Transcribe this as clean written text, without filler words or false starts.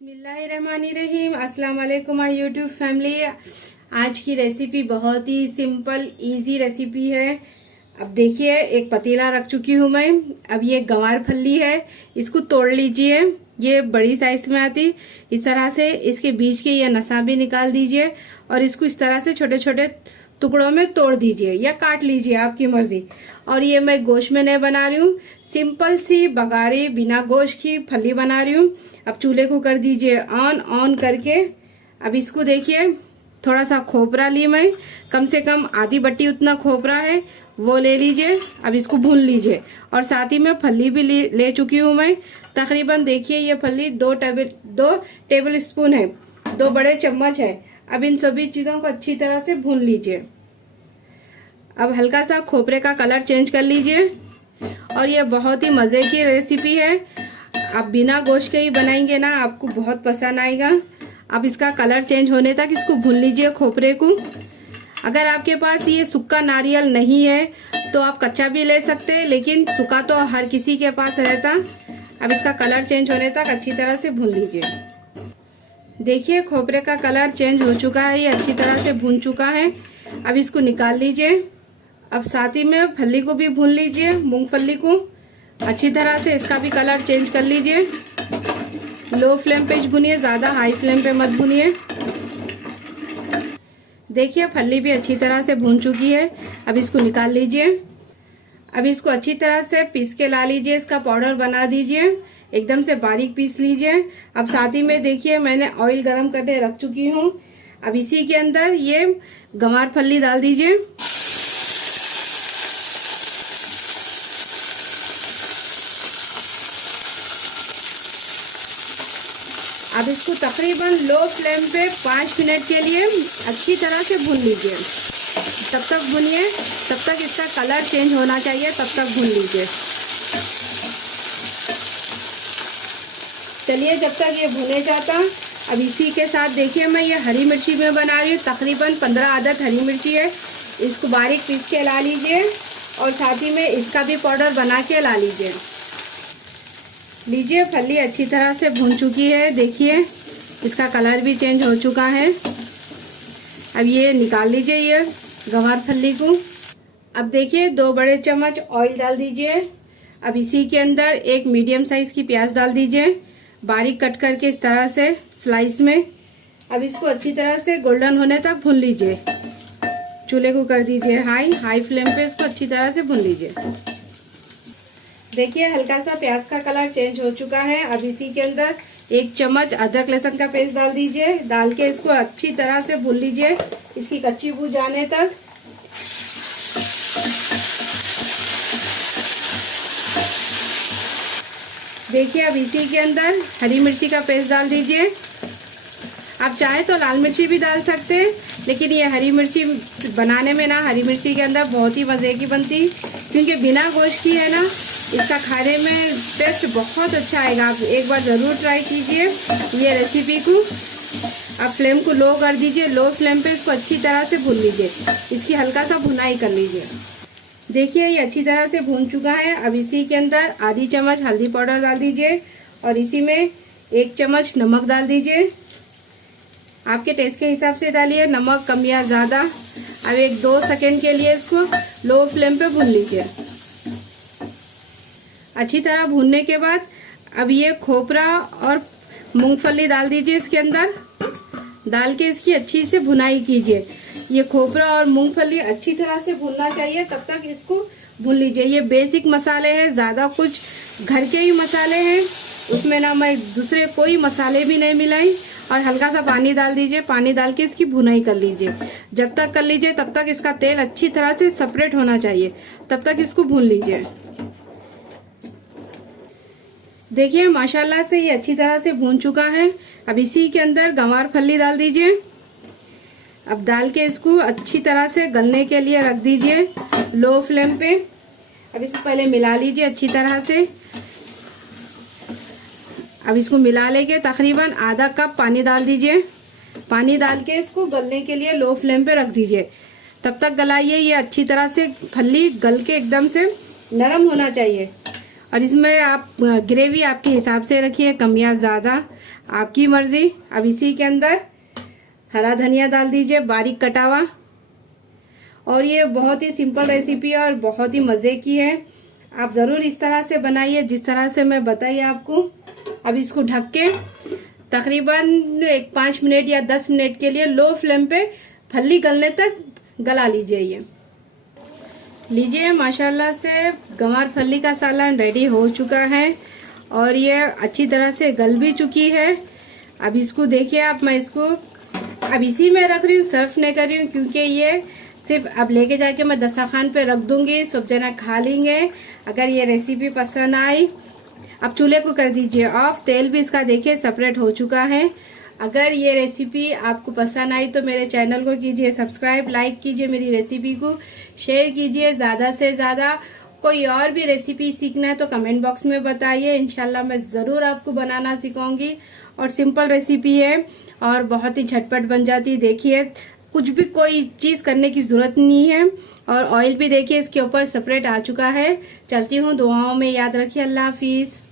बिस्मिल्लाहिर्रहमानिर्रहीम। अस्सलाम वालेकुम माय यूट्यूब फैमिली। आज की रेसिपी बहुत ही सिंपल इजी रेसिपी है। अब देखिए, एक पतीला रख चुकी हूँ मैं। अब ये गंवार फली है, इसको तोड़ लीजिए। ये बड़ी साइज में आती, इस तरह से इसके बीच के ये नसा भी निकाल दीजिए और इसको इस तरह से छोटे छोटे टुकड़ों में तोड़ दीजिए या काट लीजिए, आपकी मर्जी। और ये मैं गोश्त में नहीं बना रही हूँ, सिंपल सी बघारी बिना गोश्त की फली बना रही हूँ। अब चूल्हे को कर दीजिए ऑन करके। अब इसको देखिए, थोड़ा सा खोपरा ली मैं, कम से कम आधी बट्टी उतना खोपरा है, वो ले लीजिए। अब इसको भून लीजिए और साथ ही में फली भी ले चुकी हूँ मैं। तकरीबन देखिए, ये फली 2 टेबल स्पून है, 2 बड़े चम्मच है। अब इन सभी चीज़ों को अच्छी तरह से भून लीजिए। अब हल्का सा खोपरे का कलर चेंज कर लीजिए। और ये बहुत ही मज़े की रेसिपी है। आप बिना गोश्त के ही बनाएंगे ना, आपको बहुत पसंद आएगा। अब इसका कलर चेंज होने तक इसको भून लीजिए खोपरे को। अगर आपके पास ये सूखा नारियल नहीं है तो आप कच्चा भी ले सकते हैं, लेकिन सूखा तो हर किसी के पास रहता। अब इसका कलर चेंज होने तक अच्छी तरह से भून लीजिए। देखिए, खोपरे का कलर चेंज हो चुका है, ये अच्छी तरह से भून चुका है। अब इसको निकाल लीजिए। अब साथ ही में फली को भी भून लीजिए, मूंगफली को अच्छी तरह से, इसका भी कलर चेंज कर लीजिए। लो फ्लेम पे भुनिए, ज़्यादा हाई फ्लेम पे मत भुनिए। देखिए, फली भी अच्छी तरह से भून चुकी है। अब इसको निकाल लीजिए। अब इसको अच्छी तरह से पीस के ला लीजिए, इसका पाउडर बना दीजिए, एकदम से बारीक पीस लीजिए। अब साथ ही में देखिए, मैंने ऑयल गरम करके रख चुकी हूँ। अब इसी के अंदर ये गंवार फली डाल दीजिए। अब इसको तकरीबन लो फ्लेम पे 5 मिनट के लिए अच्छी तरह से भून लीजिए। तब तक भूनिए, तब तक इसका कलर चेंज होना चाहिए, तब तक भून लीजिए। चलिए, जब तक ये भुने जाता, अब इसी के साथ देखिए, मैं ये हरी मिर्ची में बना रही हूँ। तकरीबन 15 अदद हरी मिर्ची है, इसको बारीक पीस के ला लीजिए और साथ ही में इसका भी पाउडर बना के ला लीजिए। फली अच्छी तरह से भून चुकी है। देखिए, इसका कलर भी चेंज हो चुका है। अब ये निकाल लीजिए ये गंवार फली को। अब देखिए, 2 बड़े चम्मच ऑयल डाल दीजिए। अब इसी के अंदर एक मीडियम साइज़ की प्याज डाल दीजिए, बारीक कट करके इस तरह से स्लाइस में। अब इसको अच्छी तरह से गोल्डन होने तक भून लीजिए। चूल्हे को कर दीजिए हाई फ्लेम पे, इसको अच्छी तरह से भून लीजिए। देखिए, हल्का सा प्याज का कलर चेंज हो चुका है। अब इसी के अंदर 1 चम्मच अदरक लहसुन का पेस्ट डाल दीजिए। डाल के इसको अच्छी तरह से भून लीजिए, इसकी कच्ची बू जाने तक। देखिए, अब इसी के अंदर हरी मिर्ची का पेस्ट डाल दीजिए। आप चाहे तो लाल मिर्ची भी डाल सकते हैं, लेकिन ये हरी मिर्ची बनाने में ना, हरी मिर्ची के अंदर बहुत ही मज़े की बनती, क्योंकि बिना गोश्त की है ना, इसका खाने में टेस्ट बहुत अच्छा आएगा। आप एक बार ज़रूर ट्राई कीजिए ये रेसिपी को। आप फ्लेम को लो कर दीजिए, लो फ्लेम पे इसको अच्छी तरह से भून लीजिए, इसकी हल्का सा भुनाई कर लीजिए। देखिए, ये अच्छी तरह से भून चुका है। अब इसी के अंदर आधी चम्मच हल्दी पाउडर डाल दीजिए और इसी में 1 चम्मच नमक डाल दीजिए। आपके टेस्ट के हिसाब से डालिए, नमक कम या ज़्यादा। अब 1-2 सेकेंड के लिए इसको लो फ्लेम पे भून लीजिए। अच्छी तरह भूनने के बाद अब ये खोपरा और मूंगफली डाल दीजिए इसके अंदर। डाल के इसकी अच्छी से भुनाई कीजिए। ये खोपरा और मूंगफली अच्छी तरह से भूनना चाहिए, तब तक इसको भून लीजिए। ये बेसिक मसाले हैं, ज़्यादा कुछ घर के ही मसाले हैं, उसमें ना मैं दूसरे कोई मसाले भी नहीं मिलाई। और हल्का सा पानी डाल दीजिए, पानी डाल के इसकी भुनाई कर लीजिए। जब तक कर लीजिए तब तक इसका तेल अच्छी तरह से सेपरेट होना चाहिए, तब तक इसको भून लीजिए। देखिए, माशाल्लाह से ये अच्छी तरह से भून चुका है। अब इसी के अंदर गंवार फली डाल दीजिए। अब डाल के इसको अच्छी तरह से गलने के लिए रख दीजिए लो फ्लेम पे। अब इसको पहले मिला लीजिए अच्छी तरह से। अब इसको मिला लेके तकरीबन आधा कप पानी डाल दीजिए। पानी डाल के इसको गलने के लिए लो फ्लेम पे रख दीजिए। तब तक गलाइए, ये अच्छी तरह से फली गल के एकदम से नरम होना चाहिए। और इसमें आप ग्रेवी आपके हिसाब से रखिए, कम या ज़्यादा। आपकी मर्जी। अब इसी के अंदर हरा धनिया डाल दीजिए, बारीक कटा हुआ। और ये बहुत ही सिंपल रेसिपी है और बहुत ही मज़े की है। आप ज़रूर इस तरह से बनाइए जिस तरह से मैं बताई आपको। अब इसको ढक के तकरीबन 5 मिनट या 10 मिनट के लिए लो फ्लेम पे फल्ली गलने तक गला लीजिए। ये लीजिए, माशाल्लाह से गंवार फल्ली का सालन रेडी हो चुका है और ये अच्छी तरह से गल भी चुकी है। अब इसको देखिए आप, मैं इसको अब इसी में रख रही हूँ, सर्व नहीं कर रही हूँ, क्योंकि ये सिर्फ अब लेके जाके मैं दस्तरखान पे रख दूँगी, सब जना खा लेंगे। अगर ये रेसिपी पसंद आई, अब चूल्हे को कर दीजिए ऑफ। तेल भी इसका देखिए सेपरेट हो चुका है। अगर ये रेसिपी आपको पसंद आई तो मेरे चैनल को कीजिए सब्सक्राइब, लाइक कीजिए, मेरी रेसिपी को शेयर कीजिए ज़्यादा से ज़्यादा। कोई और भी रेसिपी सीखना है तो कमेंट बॉक्स में बताइए, इंशाल्लाह मैं ज़रूर आपको बनाना सिखाऊंगी। और सिंपल रेसिपी है और बहुत ही झटपट बन जाती है। देखिए, कुछ भी कोई चीज़ करने की ज़रूरत नहीं है। और ऑयल भी देखिए इसके ऊपर सेपरेट आ चुका है। चलती हूँ, दुआओं में याद रखिए। अल्लाह हाफिज़।